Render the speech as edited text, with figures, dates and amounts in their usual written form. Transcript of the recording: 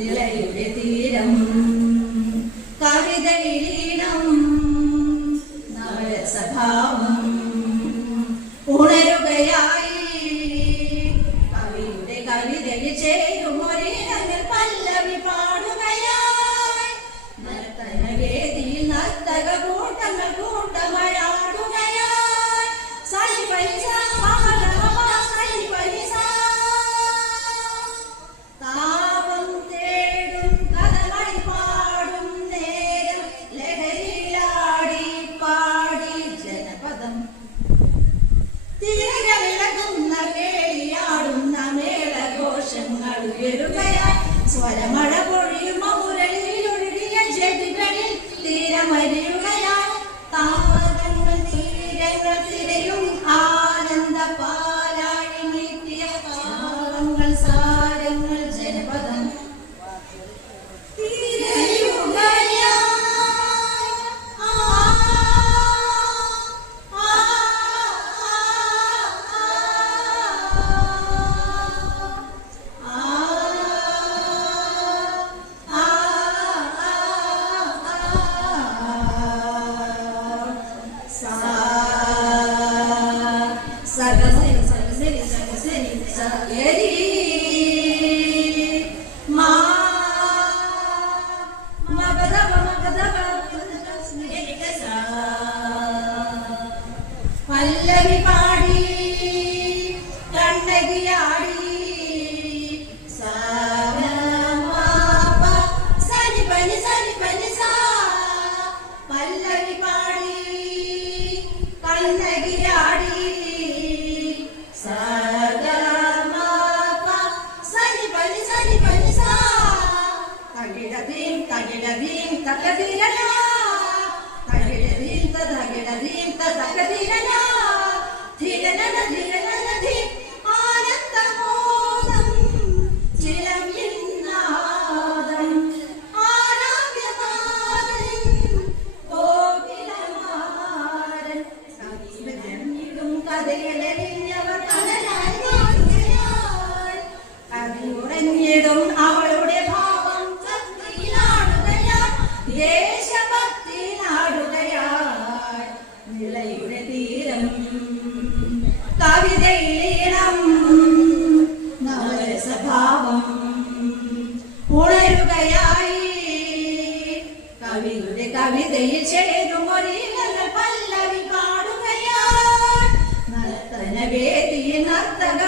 നിളയുടെ തീരം കവിതയിലീണം നവരസഭാവം ഉണരുകയായി കവിയുടെ കവിതയിൽ ചേരുമൊരീണങ്ങൾ പല്ലവി പാടുകയായി നർത്തനവേദിയിൽ നർത്തക കൂട്ടങ്ങൾ കൂട്ടമഴാടുകയായി സരി പൈസ സരി പൈസ താപം തേടും കഥകളി പാടും നേരം ലഹരിയിലാടി പാടി ജനപദം തിരകളിളകുന്ന കേളിയാടുന്ന മേളഘോഷങ്ങൾ ഉയരുകയായി സ്വരമഴ പൊഴിയും മുരളിയിലൊഴുകിയ ജതികളിൽ തീരമരിയുകയായി താമരങ്ങൾ തീരങ്ങൾ തിരയും ആനന്ദ പാലാഴി നീട്ടിയ താളങ്ങൾ സാരങ്ങൾ ജനപദം പല്ലവി പാടി കണ്ണകിയാടി സരി പനി സാ പല്ലവി പാടി കണ്ണകിയാടി സരി പനി സാ തകിടദീം തകിടദീം തകദീരനാ തകിടദീം തകിടദീം തകദീരനാ ധീരനന ധീരനന ധീ ആനന്ദമോദം ചിലമ്പിന്നാദം ആരാധ്യമാരൻ കോകിലമാരൻ സംഗീതം കഥയിലലിഞ്ഞവർ കലനായി മാറുകയായി അതിലുറഞ്ഞിടും അവളുടെ ഭാവം ശക്തിയിലാടുകയായി ദേശഭക്തിയിലാടുകയായി നിളയുടെ തീരം കവിതയിലീണം നവരസഭാവം ഉണരുകയായി കവിയുടെ കവിതയിൽ ചേരുമൊരീണങ്ങൾ പല്ലവി പാടുകയായി നർത്തനവേദിയിൽ നർത്തക